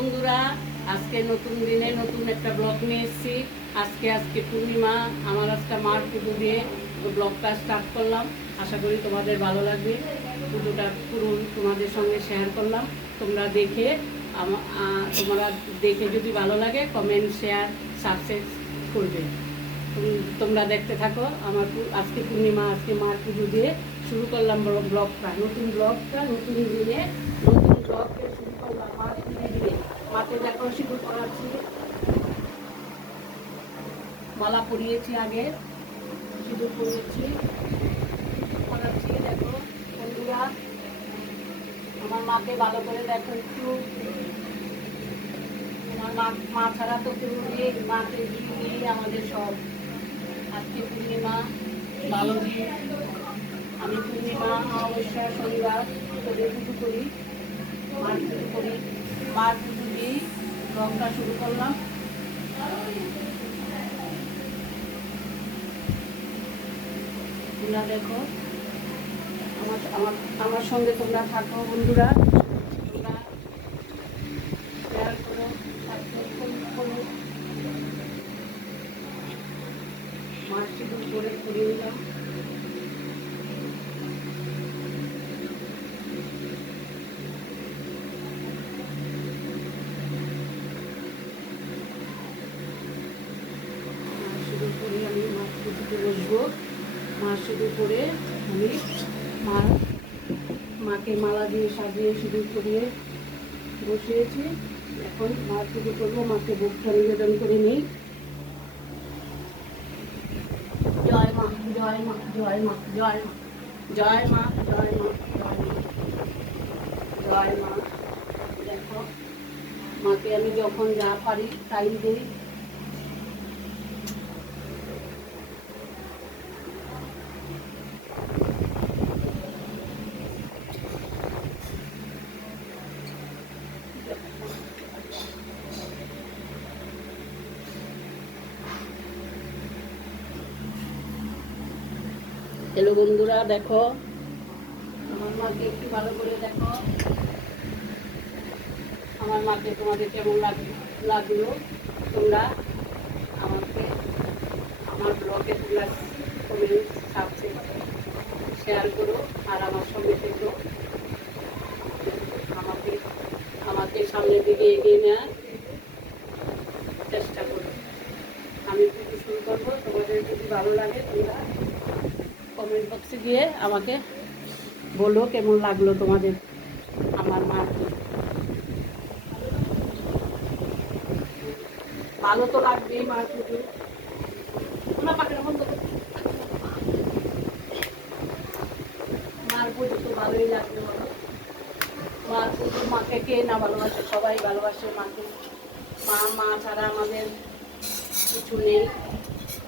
বন্ধুরা, আজকে নতুন দিনে নতুন একটা ব্লগ নিয়ে এসেছি। আজকে পূর্ণিমা। আমার আজকে মার পুজো দিয়ে ব্লগটা স্টার্ট করলাম। আশা করি তোমাদের ভালো লাগবে। পুজোটা পুরো তোমাদের সঙ্গে শেয়ার করলাম। তোমরা দেখে যদি ভালো লাগে কমেন্ট, শেয়ার, সাবস্ক্রাইব করবে। তোমরা দেখতে থাকো। আজকে পূর্ণিমা, আজকে মার পুজো দিয়ে শুরু করলাম ব্লগটা, নতুন দিনে নতুন ব্লগকে শুরু করলাম মার পুজো দিয়ে। মাকে দেখো সিঁদুর পরাচ্ছি, মালা পরিয়েছি, আগে সিঁদুর পরিয়েছি, পরাচ্ছি। দেখো বন্ধুরা, আমার মাকে ভালো করে দেখো একটু। আমার মা ছাড়া তো কেউ নেই, মাকে দিয়ে আমাদের সব। আজকে পূর্ণিমা, ভালো দিন। আমি পূর্ণিমা, অমাবস্যা, শনিবার করে পুজো করি, মার পুজো করি। মার পুজো দিয়েই ব্লগটা শুরু করলাম। তোমরা দেখো, আমার সঙ্গে তোমরা থাকো বন্ধুরা। তোমরা শেয়ার করো, সাবস্ক্রাইব করো। মার সিঁদুর করে নিলাম। সিঁদুর করে আমি মার পুজোতে বসবো। মার সিঁদুর করে আমি মাকে মালা দিয়ে সাজিয়ে সিঁদুর করিয়ে বসিয়েছি। এখন মার পুজো করবো। মাকে ভোগটা নিবেদন করে নিই। জয় মা, জয় মা, জয় মা, জয় মা, জয় মা, জয় মা, জয় মা, জয় মা। দেখো, মাকে আমি যখন যা পারি তাই দিই। হ্যালো বন্ধুরা, দেখো আমার মাকে একটু ভালো করে দেখো। আমার মাকে তোমাদের কেমন লাগলো তোমরা আমাকে আমার ব্লগে তোমরা কমেন্ট, সাবস্ক্রাইব, শেয়ার করো। আর আমার সঙ্গে থেকো। আমাকে আমাকে সামনের দিকে এগিয়ে নেওয়ার চেষ্টা করো। আমি পুজো শুরু করবো। তোমাদের যদি ভালো লাগে তোমরা কমেন্ট বক্সে গিয়ে আমাকে বলো কেমন লাগলো তোমাদের আমার মার পুজো। ভালো তো লাগবেই মার পুজো। তোমরা পাখির মতো মার পুজো তো ভালোই লাগবে বলো। মার পুজো, মাকে কে না ভালোবাসে, সবাই ভালোবাসে মাকে। মা ছাড়া আমাদের কিছু নেই।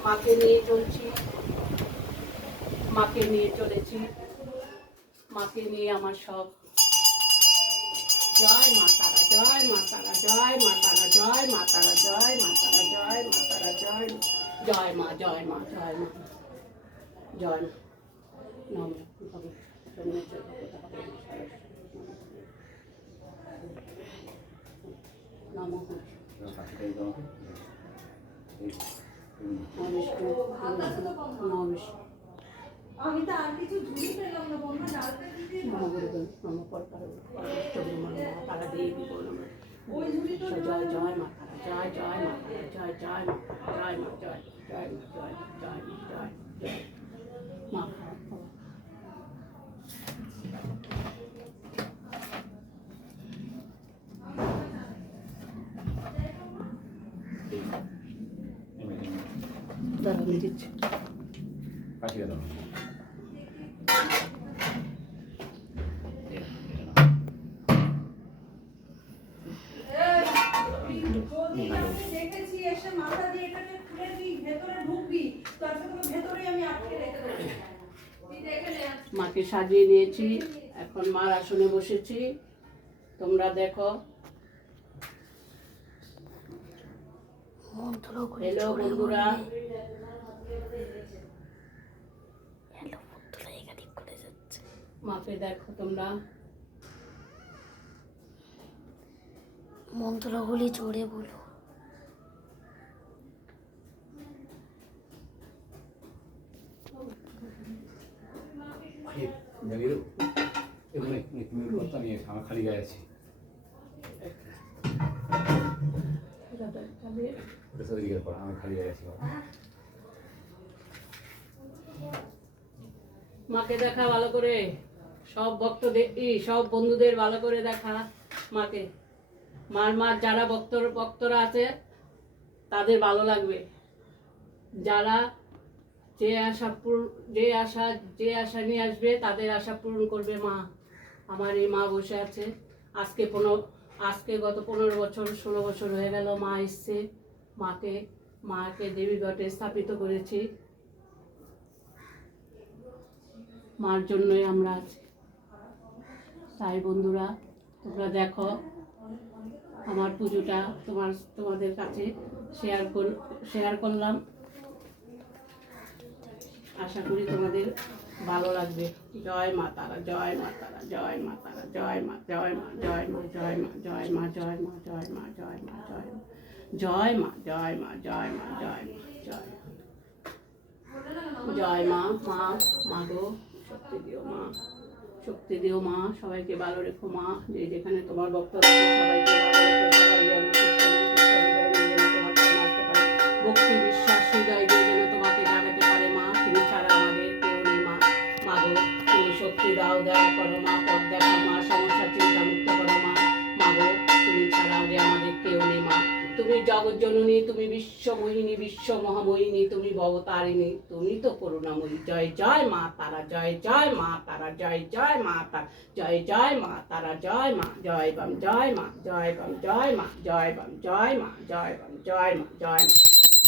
মাকে নিয়ে চলছি, মাকে নিয়ে চলেছি, মাকে নিয়ে আমার সব। জয় মা তারা, জয় মা তারা, জয় মা তারা, জয় মা তারা, জয় মা তারা, জয় মা তারা, জয় জয় মা, জয় মা, জয় মা, জয় নম। আমি তো আর কিছু ঝুলি পেলাম না বন্ধু। ডালটা দিতে তারা দিয়ে দিব। ওই ঝুলি তো জয় জয় মা তারা, জয় জয় মা তারা, জয় জয় মা, জয় মা, জয় জয় মা, জয় জয় মা, জয় জয় মা। দাঁড়া দিচ্ছি। মাকে সাজিয়ে নিয়েছি, এখন মার আসনে বসেছি। তোমরা দেখো। হ্যালো বন্ধুরা, মাকে দেখো তোমরা। মন্ত্রগুলি জোরে বলো। আমার খালি গায়ে আছি আমি খালি গায়ে আছি মাকে দেখা ভালো করে, সব ভক্তদের সব বন্ধুদের ভালো করে দেখা মাকে। মার যারা ভক্তরা আছে তাদের ভালো লাগবে। যারা যে আশা নিয়ে আসবে তাদের আশা পূরণ করবে মা। আমার এই মা বসে আছে। আজকে গত 15 বছর 16 বছর হয়ে গেল মা এসছে। মাকে দেবীঘটে স্থাপিত করেছি। মার জন্যই আমরা আছি। তাই বন্ধুরা, তোমরা দেখো আমার পুজোটা তোমাদের কাছে শেয়ার করলাম। আশা করি তোমাদের ভালো লাগবে। জয় মা তারা, জয় মা তারা, জয় মা তারা, জয় মা, জয় মা, জয় মা, জয় মা, জয় মা, জয় মা, জয় মা, জয় মা, জয় মা, জয় মা, জয় মা, জয় মা, জয় মা, জয় মা। মা গো, শক্তি দিও মা, শক্তি দিও মা। সবাইকে ভালো রেখো মা। যে যেখানে তোমার বক্তব্য সবাইকে ভালো রেখো। সবাই যেন ভক্তি বিশ্বাস হৃদয় দিয়ে যেন তোমাকে জানাতে পারে মা। তুমি ছাড়া আমাদের কেউ নেই মা। মা গো, তুমি শক্তি দাও, দয়া করো মা, পথ দেখাও মা, সমস্যা চিন্তা মুক্ত করো মা। মা গো, তুমি ছাড়া যে আমাদের কেউ নেই মা। তুমি জগৎ জননী, তুমি বিশ্বমোহিনী, বিশ্ব মহামোহিনী, তুমি ভবতারিণী, তুমি তো করুণাময়ী। জয় জয় মা তারা, জয় জয় মা তারা, জয় জয় মা তারা, জয় জয় মা তারা, জয় মা, জয় বাম, জয় মা, জয় বাম, জয় মা, জয় বাম, জয় মা, জয় বাম, জয় মা, জয় মা,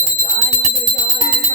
জয় জয় মা, জয় জয়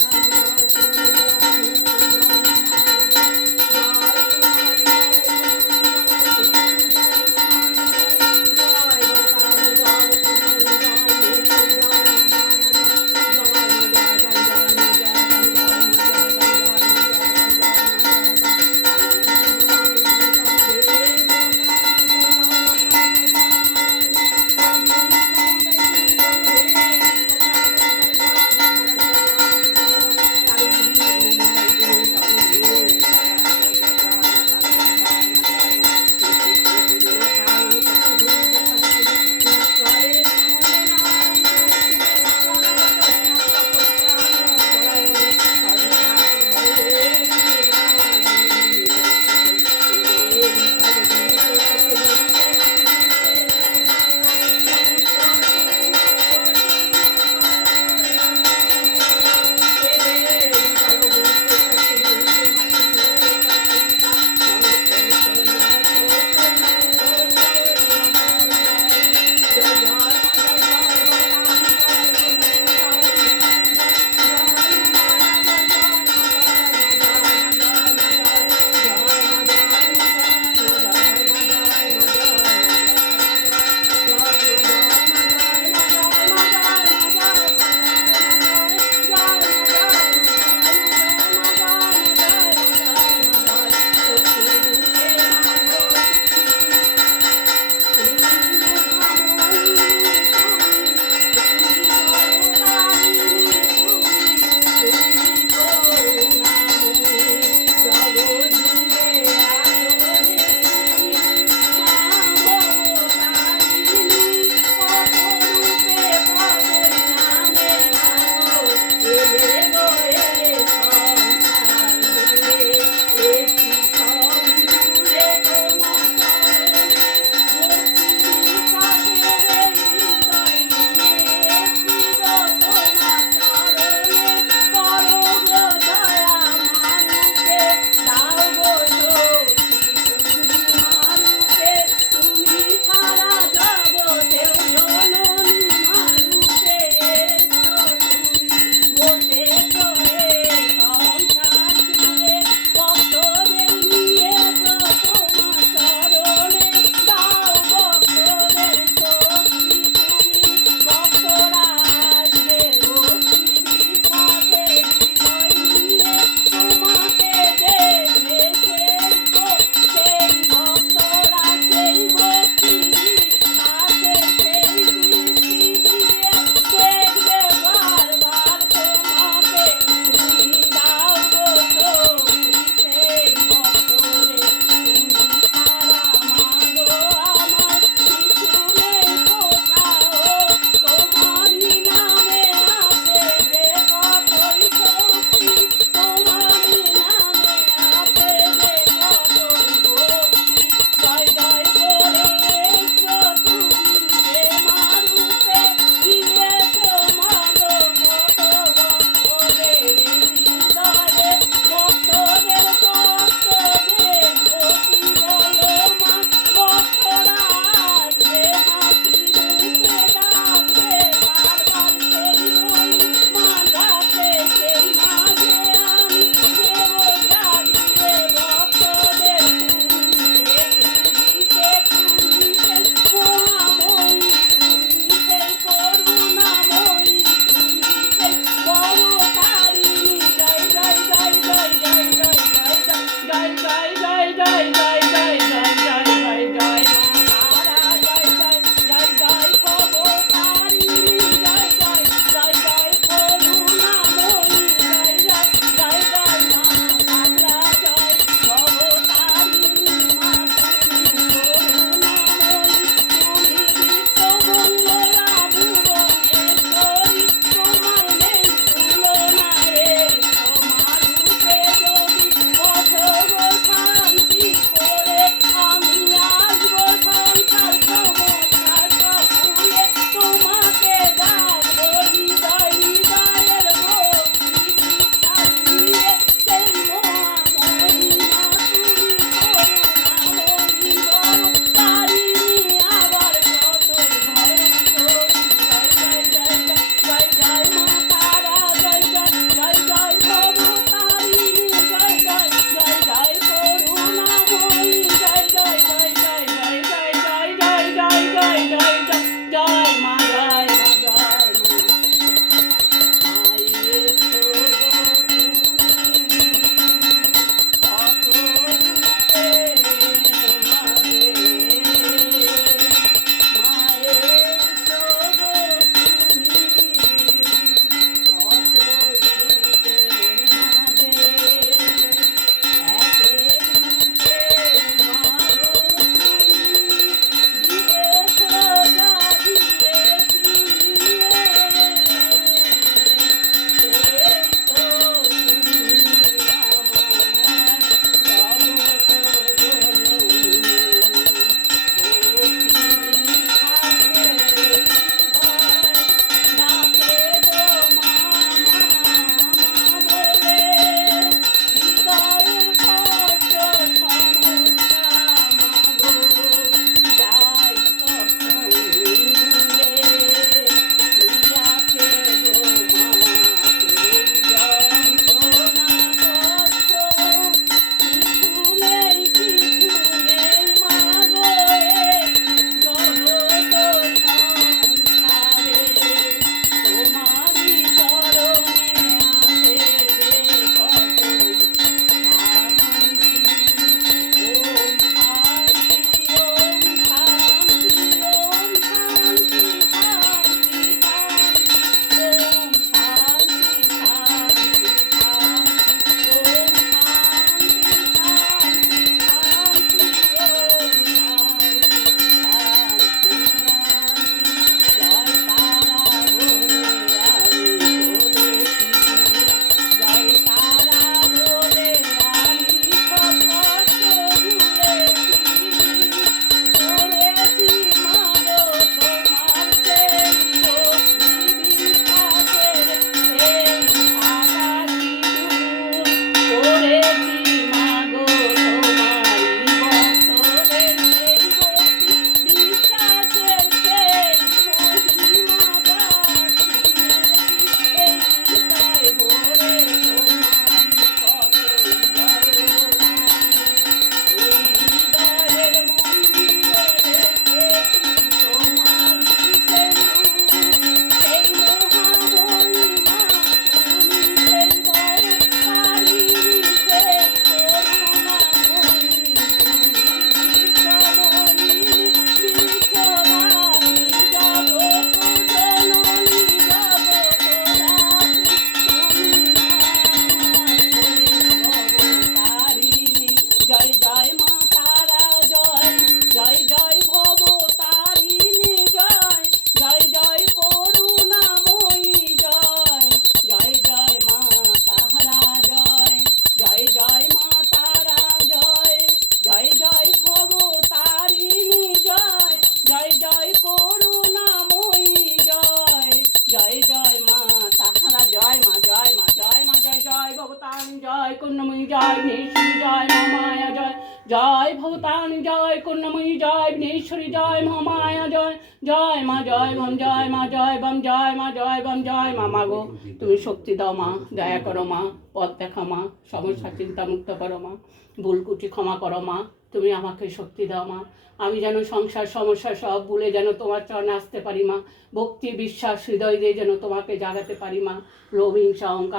জয় ভবতারিণী জয় কন্যাময়ী জয় বিঘ্নেশ্বরী জয় মহামায়া জয় জয় মা জয় বম জয় মা জয় বম জয় মা জয় বম জয় মা মাগো তুমি শক্তি দাও মা, দয়া করো মা, পথ দেখা মা, সমস্যা চিন্তা মুক্ত করো মা, ভুলকুটি ক্ষমা করো মা, তুমি আমাকে শক্তি দাও মা, আমি যেন সংসার সমস্যা সব ভুলে যেন তোমার চরণে আসতে পারি মা, ভক্তি বিশ্বাস হৃদয় দিয়ে যেন তোমাকে জাগাতে পারি মা, লোভ হিংসা অহংকার